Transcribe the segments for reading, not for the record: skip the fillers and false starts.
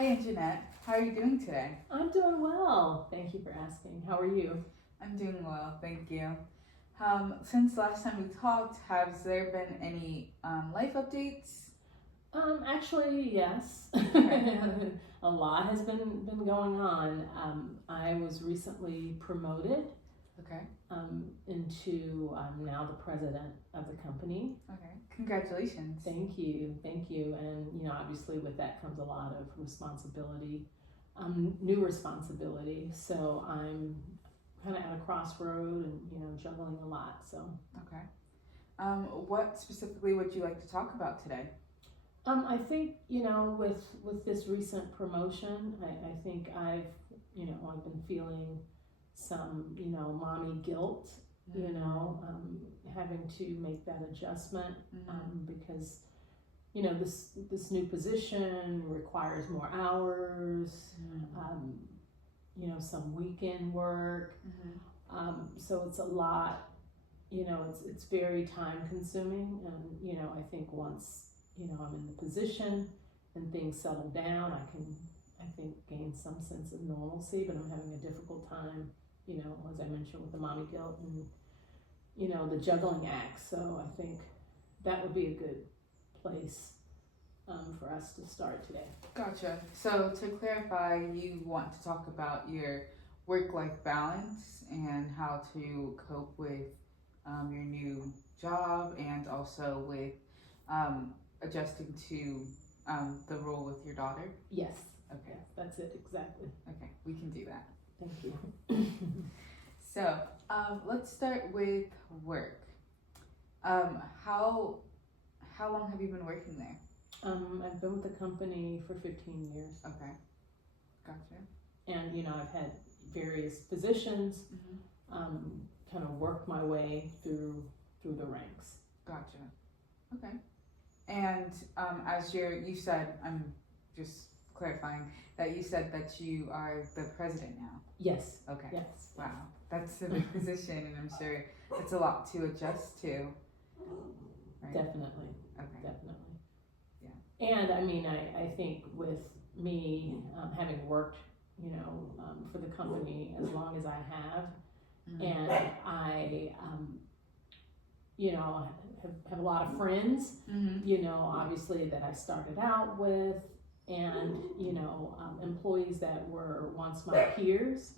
Hi, Jeanette. How are you doing today? I'm doing well. Thank you for asking. How are you? I'm doing well, thank you. Since last time we talked, has there been any life updates? Actually, yes. A lot has been going on. I was recently promoted Okay. into now the president of the company. Okay. Congratulations. Thank you. And obviously with that comes a lot of responsibility, new responsibility. So I'm kind of at a crossroad and juggling a lot. So. Okay. What specifically would you like to talk about today? I think with this recent promotion, I think I've been feeling some mommy guilt, having to make that adjustment because this new position requires more hours, some weekend work, so it's a lot. It's very time consuming, and I think once I'm in the position and things settle down, I think, gain some sense of normalcy, but I'm having a difficult time, as I mentioned, with the mommy guilt and, the juggling act. So I think that would be a good place for us to start today. Gotcha. So to clarify, you want to talk about your work-life balance and how to cope with your new job, and also with adjusting to the role with your daughter? Yes. Okay. Yes, that's it, exactly. Okay, we can do that. Thank you. So, let's start with work. How long have you been working there? I've been with the company for 15 years. Okay, gotcha. And I've had various positions, kind of worked my way through the ranks. Gotcha. Okay. And you said, I'm just clarifying that you said that you are the president now. Yes. Okay. Yes. Wow, that's a big position, and I'm sure it's a lot to adjust to. Right? Definitely. Okay. Definitely. Yeah. And I think with me having worked, for the company as long as I have, and I, have a lot of friends, obviously that I started out with, and, employees that were once my peers,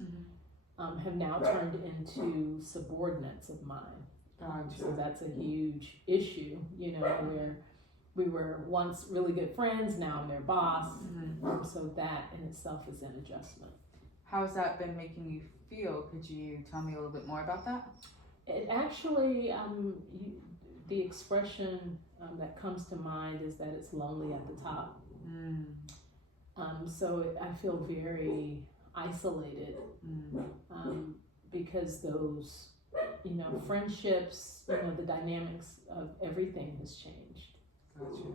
have now turned into subordinates of mine. So that's a huge issue, where we were once really good friends, now I'm their boss. So that in itself is an adjustment. How's that been making you feel? Could you tell me a little bit more about that? It actually, the expression that comes to mind is that it's lonely at the top. So I feel very isolated, because those, friendships, the dynamics of everything has changed. Gotcha.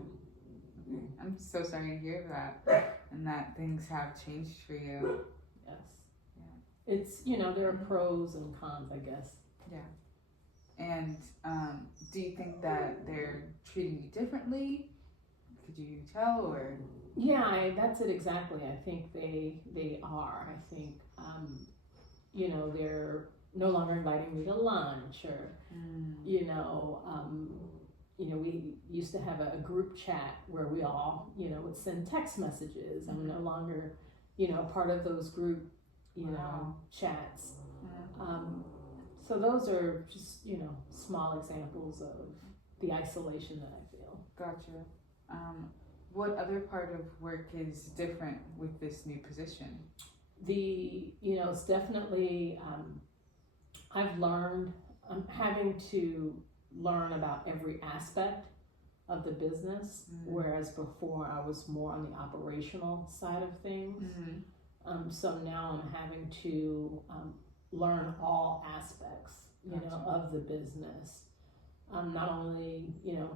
Okay. I'm so sorry to hear that, and that things have changed for you. Yes. Yeah. It's, there are pros and cons, I guess. Yeah. And do you think that they're treating you differently? Could you tell, or? Yeah, that's it exactly. I think they are. I think, they're no longer inviting me to lunch, or, we used to have a group chat where we all, would send text messages. I'm no longer, part of those group, chats. So those are just, small examples of the isolation that I feel. Gotcha. What other part of work is different with this new position? It's definitely, I've learned, I'm having to learn about every aspect of the business, whereas before I was more on the operational side of things. So now I'm having to learn all aspects, of the business. Not only,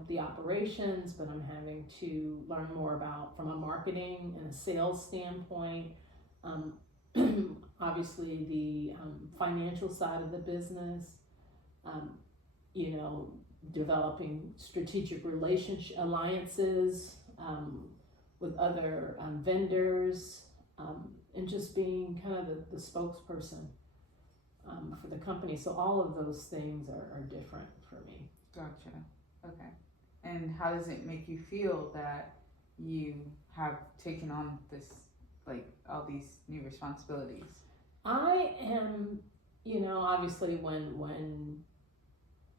the operations, but I'm having to learn more about, from a marketing and a sales standpoint, obviously the financial side of the business, developing strategic alliances with other vendors, and just being kind of the spokesperson for the company. So all of those things are different for me. Gotcha. Okay. And how does it make you feel that you have taken on this, like, all these new responsibilities? I am, obviously when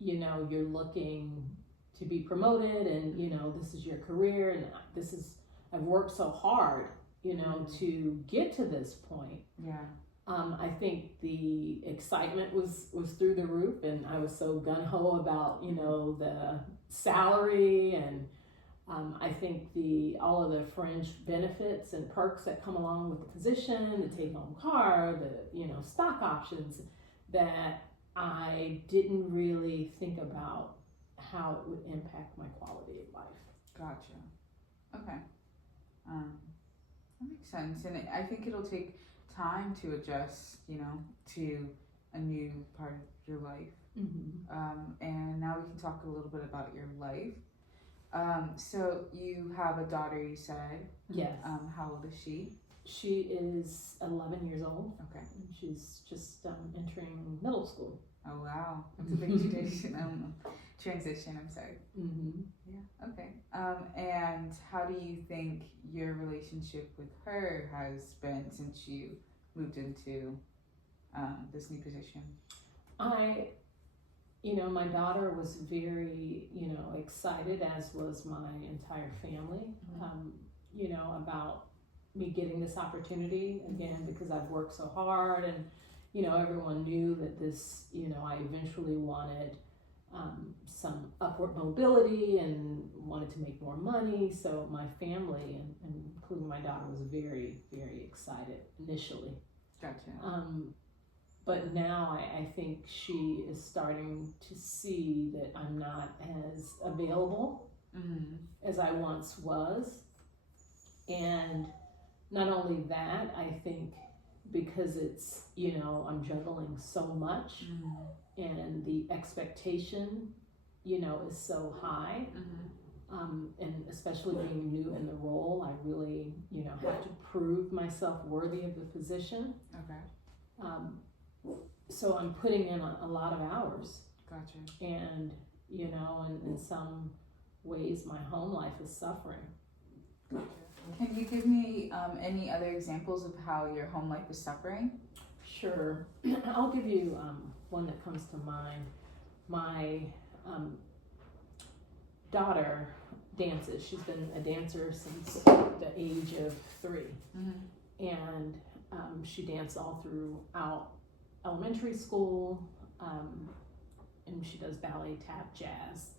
you're looking to be promoted and, this is your career and I've worked so hard, to get to this point. Yeah. I think the excitement was through the roof, and I was so gung-ho about, the salary, and I think all of the fringe benefits and perks that come along with the position, the take-home car, the, stock options, that I didn't really think about how it would impact my quality of life. Gotcha. Okay. That makes sense. And I think it'll take time to adjust, to a new part of your life. Mm-hmm. And now we can talk a little bit about your life. So you have a daughter, you said. Yes. How old is she? She is 11 years old. Okay. And she's just entering middle school. Oh, wow. That's a big transition, I'm sorry. Mm-hmm. Yeah, okay. And how do you think your relationship with her has been since you moved into this new position? My daughter was very, excited, as was my entire family, about me getting this opportunity again, because I've worked so hard, and, everyone knew that this, I eventually wanted some upward mobility and wanted to make more money. So my family, and including my daughter, was very, very excited initially. Gotcha. But now I think she is starting to see that I'm not as available as I once was. And not only that, I think because it's, I'm juggling so much and the expectation, is so high. And especially being new in the role, I really, have to prove myself worthy of the position. Okay. So I'm putting in a lot of hours. Gotcha. And, in some ways my home life is suffering. Gotcha. Can you give me any other examples of how your home life is suffering? Sure. I'll give you one that comes to mind. My daughter dances. She's been a dancer since the age of 3. And she danced all throughout elementary school, and she does ballet, tap, jazz,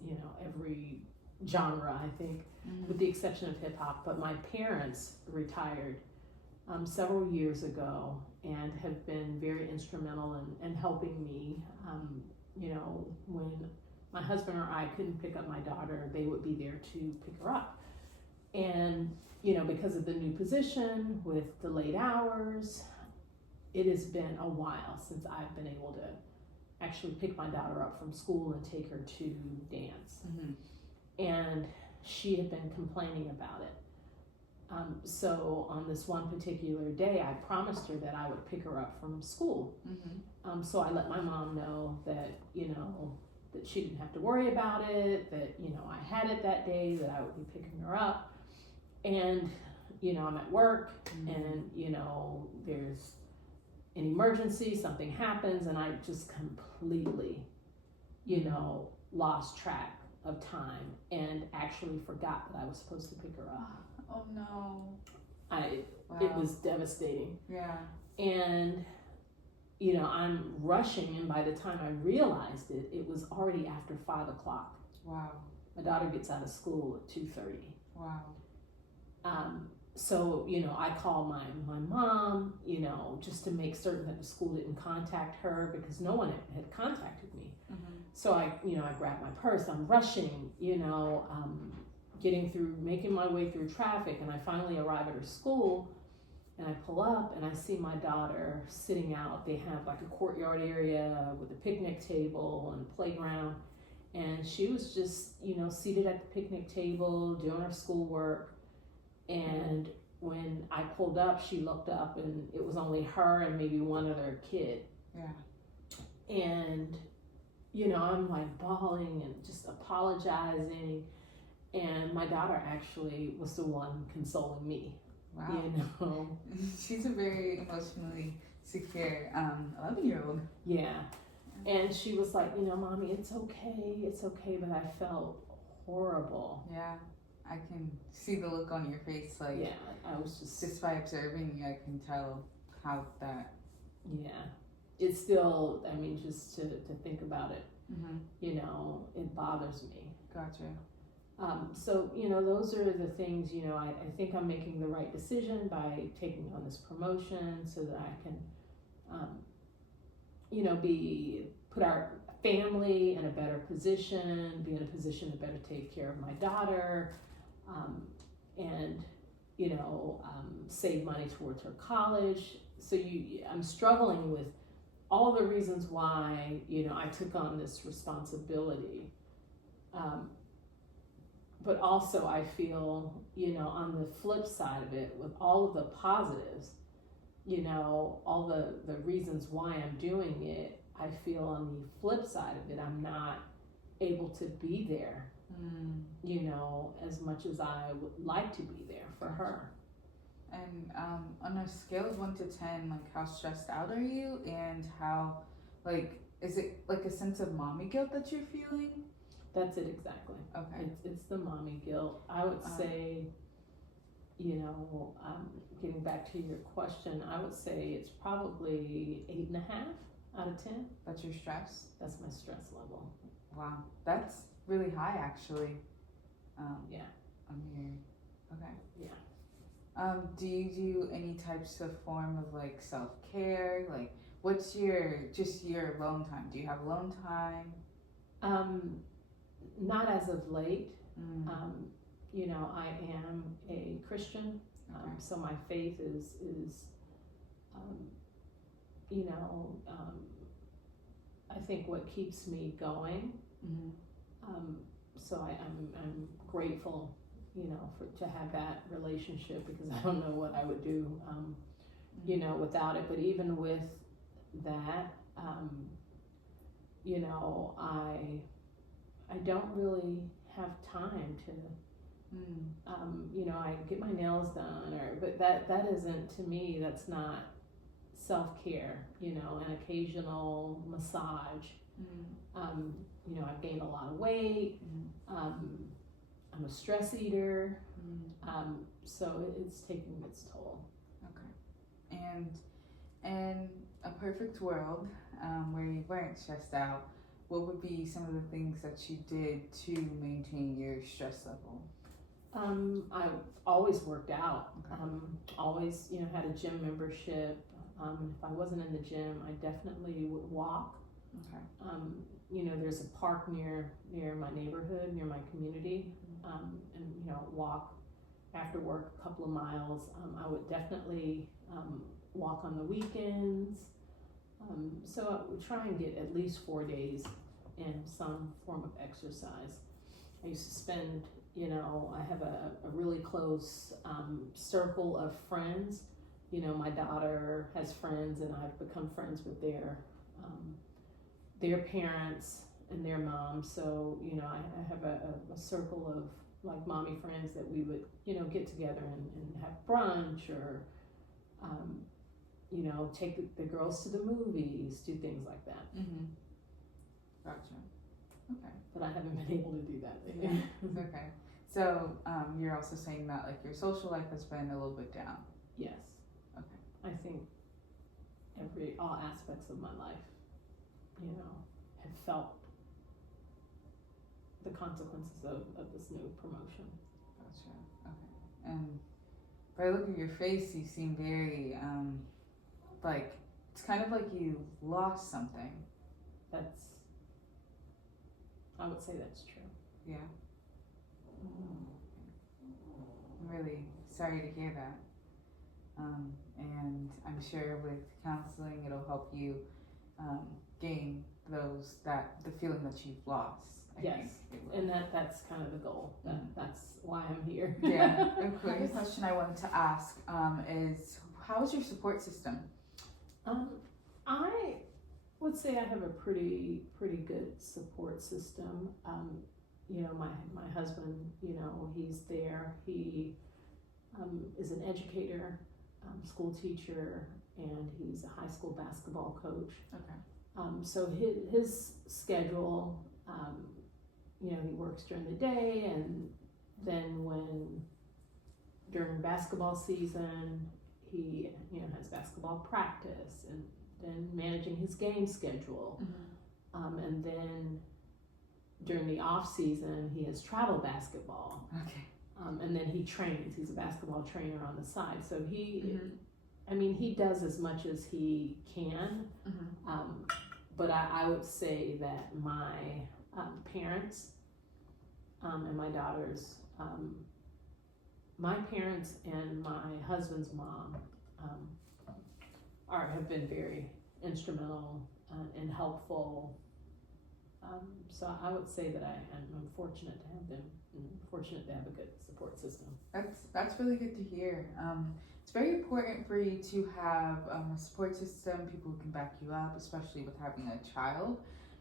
every genre, I think, with the exception of hip hop. But my parents retired several years ago and have been very instrumental in helping me. When my husband or I couldn't pick up my daughter, they would be there to pick her up. And, because of the new position with delayed hours, it has been a while since I've been able to actually pick my daughter up from school and take her to dance. And she had been complaining about it. So on this one particular day, I promised her that I would pick her up from school. So I let my mom know that, that she didn't have to worry about it, that, I had it that day, that I would be picking her up. And, I'm at work and, there's an emergency, something happens, and I just completely, lost track of time and actually forgot that I was supposed to pick her up. Oh no. It was devastating. Yeah. And, I'm rushing, and by the time I realized it, it was already after 5 o'clock. Wow. My daughter gets out of school at 2:30. Wow. So, I called my mom, just to make certain that the school didn't contact her, because no one had contacted me. So I grabbed my purse, I'm rushing, making my way through traffic, and I finally arrive at her school, and I pull up and I see my daughter sitting out. They have like a courtyard area with a picnic table and a playground, and she was just, seated at the picnic table doing her schoolwork. And when I pulled up, she looked up and it was only her and maybe one other kid. Yeah. And, you know, I'm like bawling and just apologizing. And my daughter actually was the one consoling me. Wow. You know? She's a very emotionally secure 11-year-old. Yeah. And she was like, you know, Mommy, it's okay, but I felt horrible. Yeah. I can see the look on your face, like, yeah, I was just by observing you, I can tell how that. Yeah. It's still, I mean, just to think about it, Mm-hmm. you know, it bothers me. Gotcha. So, you know, those are the things, you know, I think I'm making the right decision by taking on this promotion so that I can, you know, put our family in a better position, be in a position to better take care of my daughter, and, you know, save money towards her college. So I'm struggling with all the reasons why, you know, I took on this responsibility. But also I feel, you know, on the flip side of it, with all of the positives, you know, all the reasons why I'm doing it, I feel on the flip side of it, I'm not able to be there, you know, as much as I would like to be there for her. And on a scale of 1 to 10, like, how stressed out are you, and how, like, is it like a sense of mommy guilt that you're feeling? That's it exactly. Okay. It's the mommy guilt. I would say, you know, getting back to your question, I would say it's probably 8.5 out of 10. That's your stress? That's my stress level. Wow, that's really high, actually. Yeah. On your, okay. Yeah. Do you do any types of form of, like, self-care? Like, what's your alone time? Do you have alone time? Not as of late. Mm. You know, I am a Christian, Okay. so my faith is you know, I think what keeps me going. Mm-hmm. So I'm grateful, you know, to have that relationship, because I don't know what I would do, you know, without it. But even with that, you know, I don't really have time to, you know, I get my nails done, but that isn't, to me, that's not self-care, you know, an occasional massage. You know, I've gained a lot of weight. I'm a stress eater. So it's taking its toll. Okay. And in a perfect world, where you weren't stressed out, what would be some of the things that you did to maintain your stress level? I've always worked out. Okay. Always, you know, had a gym membership. If I wasn't in the gym, I definitely would walk. Okay. You know, there's a park near my neighborhood, near my community, and, you know, walk after work a couple of miles. I would definitely walk on the weekends. So I would try and get at least 4 days in some form of exercise. I used to spend, you know, I have a really close circle of friends. You know, my daughter has friends, and I've become friends with their parents and their moms. So, you know, I have a circle of, like, mommy friends that we would, you know, get together and have brunch, or, you know, take the girls to the movies, do things like that. Mm-hmm. Gotcha. Okay. But I haven't been able to do that lately. Yeah, it's okay. So, you're also saying that, like, your social life has been a little bit down. Yes. Okay. I think all aspects of my life, you know, have felt the consequences of this new promotion. Gotcha. Okay. And by looking at your face, you seem very, like, it's kind of like you lost something. I would say that's true. Yeah. I'm really sorry to hear that. And I'm sure with counseling, it'll help you gain the feeling that you've lost. Yes. And that's kind of the goal. That's why I'm here. Yeah. A quick question I wanted to ask is, how is your support system? I would say I have a pretty good support system. My husband, he's there. He is an educator, school teacher, and he's a high school basketball coach. Okay. So his schedule, he works during the day, and then during basketball season, he has basketball practice, and then managing his game schedule. And then during the off season, he has travel basketball. Okay. And then he trains. He's a basketball trainer on the side. So he does as much as he can. But I would say that my parents and my daughters, my parents and my husband's mom have been very instrumental and helpful. So I would say that I'm fortunate to have them, and fortunate to have a good support system. That's really good to hear. It's very important for you to have a support system, people who can back you up, especially with having a child,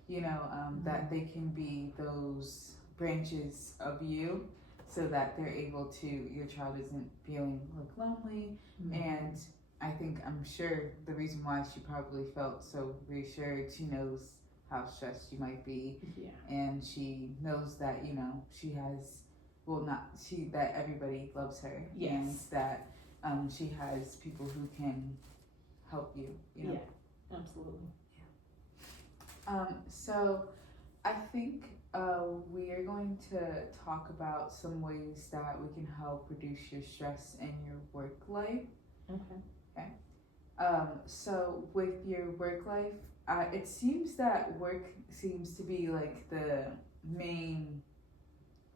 that they can be those branches of you, so that they're able to, your child isn't feeling like lonely. And I'm sure the reason why she probably felt so reassured, she knows how stressed you might be. And she knows that, she has, that everybody loves her. Yes. And that she has people who can help you, Yeah, absolutely. So I think we are going to talk about some ways that we can help reduce your stress in your work life. Okay. So with your work life, it seems that work seems to be like the main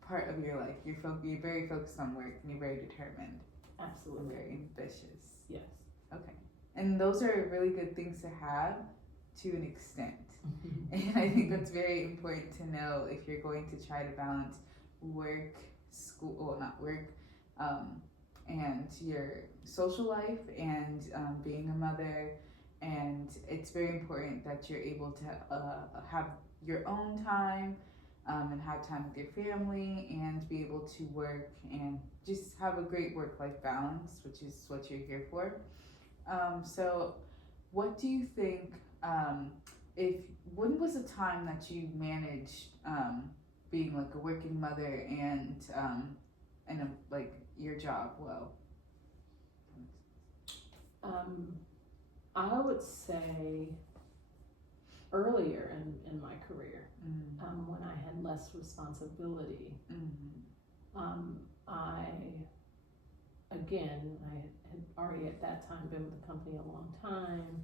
part of your life. You're very focused on work, and you're very determined. Absolutely. Very ambitious. Yes. Okay. And those are really good things to have to an extent. And I think that's very important to know if you're going to try to balance and your social life and being a mother. And it's very important that you're able to have your own time and have time with your family and be able to work and just have a great work-life balance, which is what you're here for. So what do you think, when was the time that you managed being like a working mother and your job well? I would say earlier in my career, when I had less responsibility. I had already at that time been with the company a long time.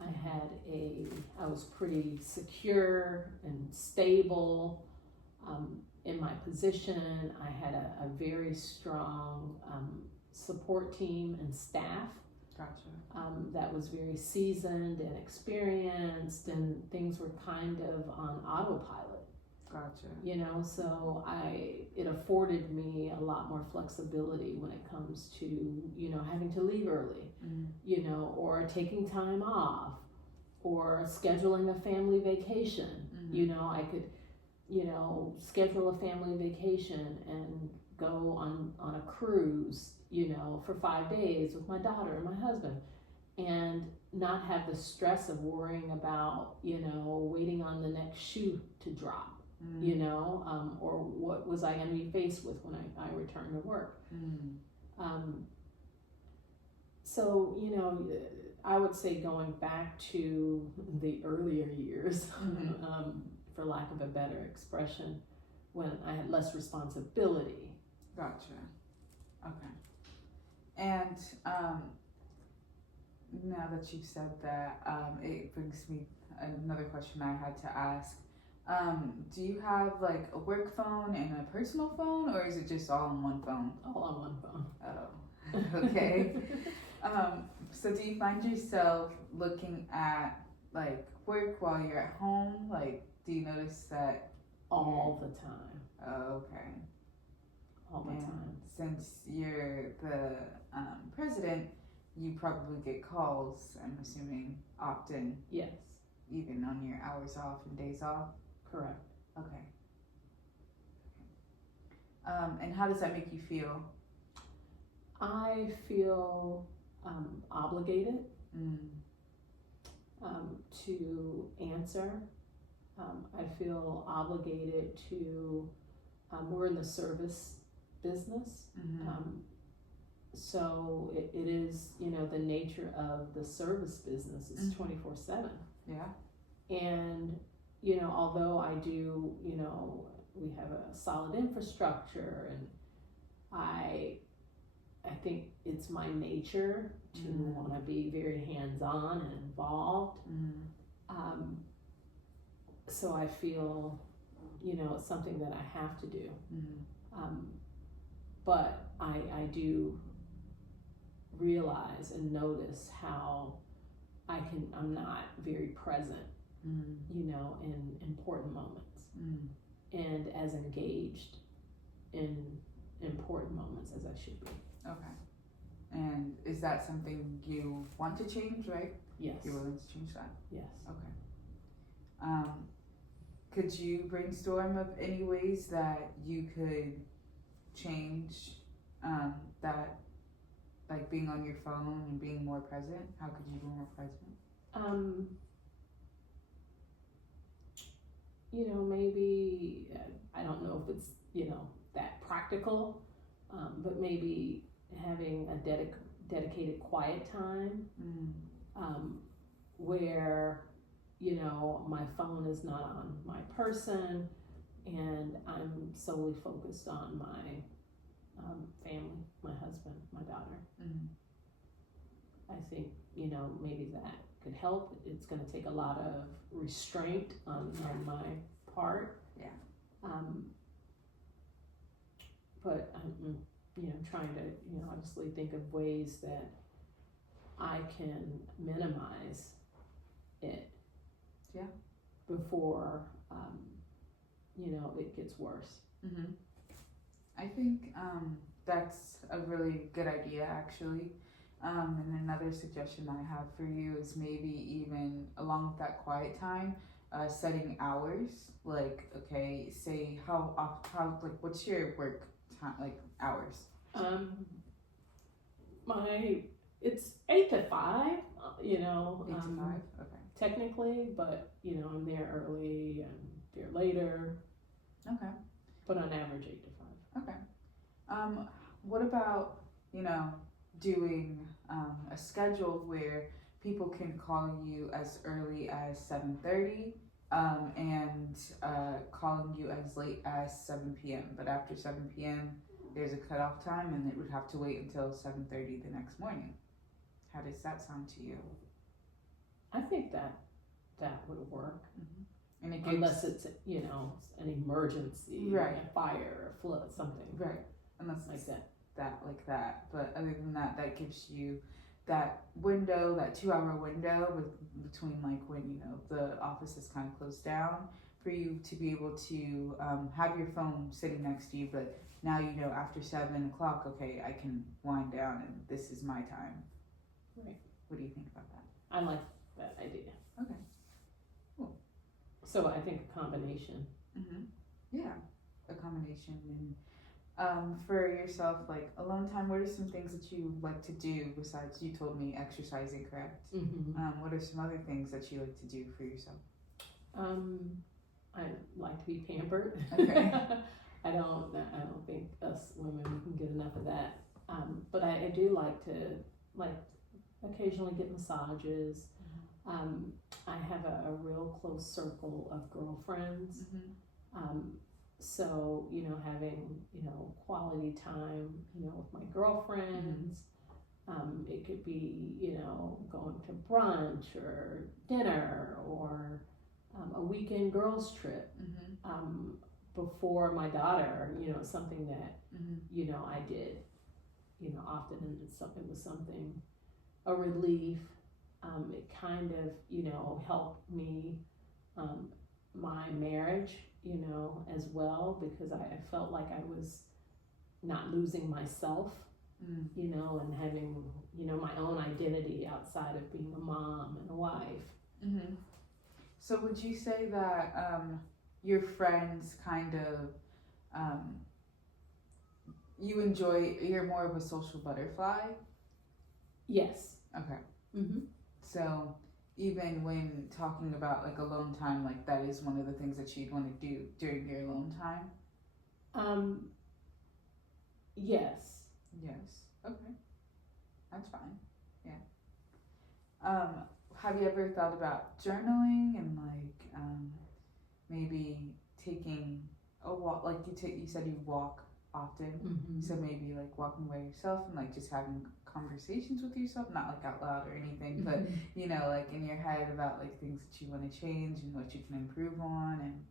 I was pretty secure and stable in my position. I had a very strong support team and staff. Gotcha. That was very seasoned and experienced, and things were kind of on autopilot. Gotcha. So it afforded me a lot more flexibility when it comes to, having to leave early, or taking time off, or scheduling a family vacation. I could, schedule a family vacation and go on a cruise, for 5 days with my daughter and my husband, and not have the stress of worrying about, waiting on the next shoe to drop. Or what was I going to be faced with when I returned to work. So, I would say going back to the earlier years, for lack of a better expression, when I had less responsibility. Gotcha. Okay. And now that you've said that, it brings me another question I had to ask. Do you have like a work phone and a personal phone, or is it just all on one phone? All on one phone. Oh, okay. So do you find yourself looking at like work while you're at home? Like, do you notice that all the time. Oh, okay. All the And time. since you're the president, you probably get calls, I'm assuming, often, Yes, even on your hours off and days off. correct. Okay. And how does that make you feel? I feel obligated Mm. to answer. I feel obligated to, we're in the service business. Mm-hmm. So it is, the nature of the service business is Mhm. 24/7. Yeah. And, although I do, we have a solid infrastructure, and I think it's my nature to Mm. want to be very hands-on and involved. Mm. So I feel, it's something that I have to do. Mm. But I do realize and notice how I'm not very present, Mm. in important moments, Mm. and as engaged in important moments as I should be. Okay. And is that something you want to change, right? Yes. You're willing to change that? Yes. Okay. Could you brainstorm of any ways that you could change that, like being on your phone and being more present? How could you be more present? Maybe, I don't know if it's, that practical, but maybe having a dedicated quiet time, Mm. where, my phone is not on my person, and I'm solely focused on my family, my husband, my daughter. Mm. I think, maybe that could help. It's going to take a lot of restraint on my part. Yeah. But I'm, trying to, obviously think of ways that I can minimize it. Yeah. Before, it gets worse. Mm-hmm. I think that's a really good idea, actually. And another suggestion I have for you is maybe even along with that quiet time, setting hours. Like, okay, say how what's your work time, like hours? It's 8 to 5. 8 to 5. Okay. Technically, but I'm there early and there later. Okay. But on average 8 to 5. Okay. What about doing a schedule where people can call you as early as 7:30, and calling you as late as 7 p.m. But after 7 p.m., there's a cutoff time, and it would have to wait until 7:30 the next morning. How does that sound to you? I think that would work. Mm-hmm. And it gives, unless it's an emergency, right, a fire, a flood, something, right? Unless like that. Like that. But other than that, that gives you that window, that 2-hour window between like when the office is kind of closed down, for you to be able to have your phone sitting next to you, but now after 7 o'clock, okay, I can wind down and this is my time. Right. What do you think about that? I like that idea. Okay. Cool. So I think a combination. Mm-hmm. Yeah, a combination. And for yourself, like alone time, what are some things that you like to do besides, you told me exercising, correct? Mm-hmm. What are some other things that you like to do for yourself? I like to be pampered. Okay. I don't think us women can get enough of that. But I do like to occasionally get massages. I have a real close circle of girlfriends. Mm-hmm. So having quality time with my girlfriends. It could be going to brunch or dinner or a weekend girls trip. Mm-hmm. Before my daughter, something that Mm-hmm. I did often, and it was something, a relief. It kind of helped me, my marriage as well, because I felt like I was not losing myself, and having, my own identity outside of being a mom and a wife. Mm-hmm. So would you say that your friends kind of, you're more of a social butterfly? Yes. Okay. Mm-hmm. So even when talking about like alone time, like that is one of the things that you'd want to do during your alone time? Yes. Yes. Okay. That's fine. Yeah. Have you ever thought about journaling and like maybe taking a walk? Like you said you walk often, Mm-hmm. so maybe like walking by yourself and like just having conversations with yourself, not like out loud or anything, but like in your head about like things that you want to change and what you can improve on,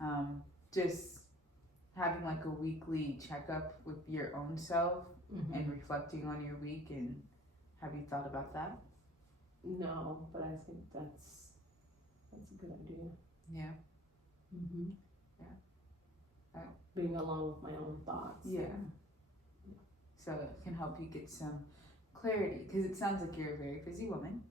and just having like a weekly checkup with your own self and reflecting on your week. And have you thought about that? No, but I think that's a good idea. Yeah. Mm-hmm. Yeah. Being alone with my own thoughts. Yeah. So it can help you get some clarity, because it sounds like you're a very busy woman.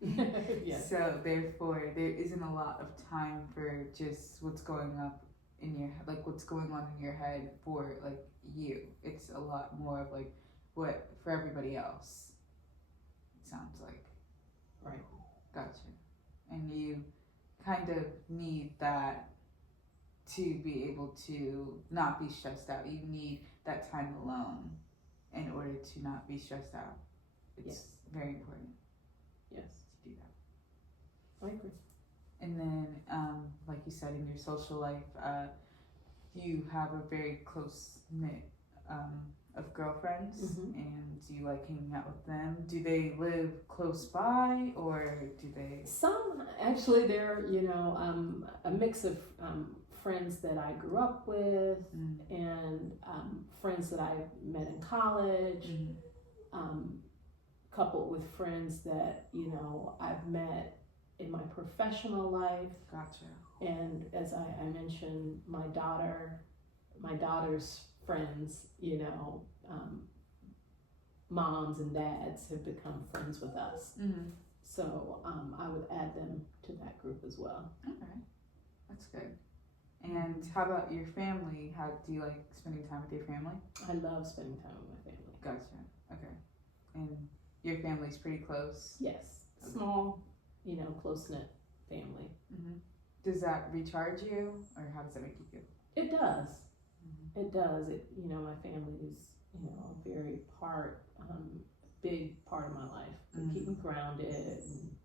Yes. So therefore, there isn't a lot of time for just what's going up in your like what's going on in your head for like you. It's a lot more of like what for everybody else. It sounds like. Right. Gotcha. And you kind of need that to be able to not be stressed out. You need that time alone in order to not be stressed out. It's very important. Yes. To do that. I agree. And then, like you said, in your social life, you have a very close knit of girlfriends, and you like hanging out with them. Do they live close by, or do they? Some actually, they're a mix of friends that I grew up with, and friends that I met in college, coupled with friends that I've met in my professional life. Gotcha. And as I mentioned, my daughter's friends, moms and dads have become friends with us. So I would add them to that group as well. Okay, that's good. And how about your family? How do you like spending time with your family? I love spending time with my family. Gotcha. Okay. And your family's pretty close? Yes. Small, close-knit family. Does that recharge you, or how does that make you feel? It does. It does. My family is, a very big part of my life. They keep me grounded. And,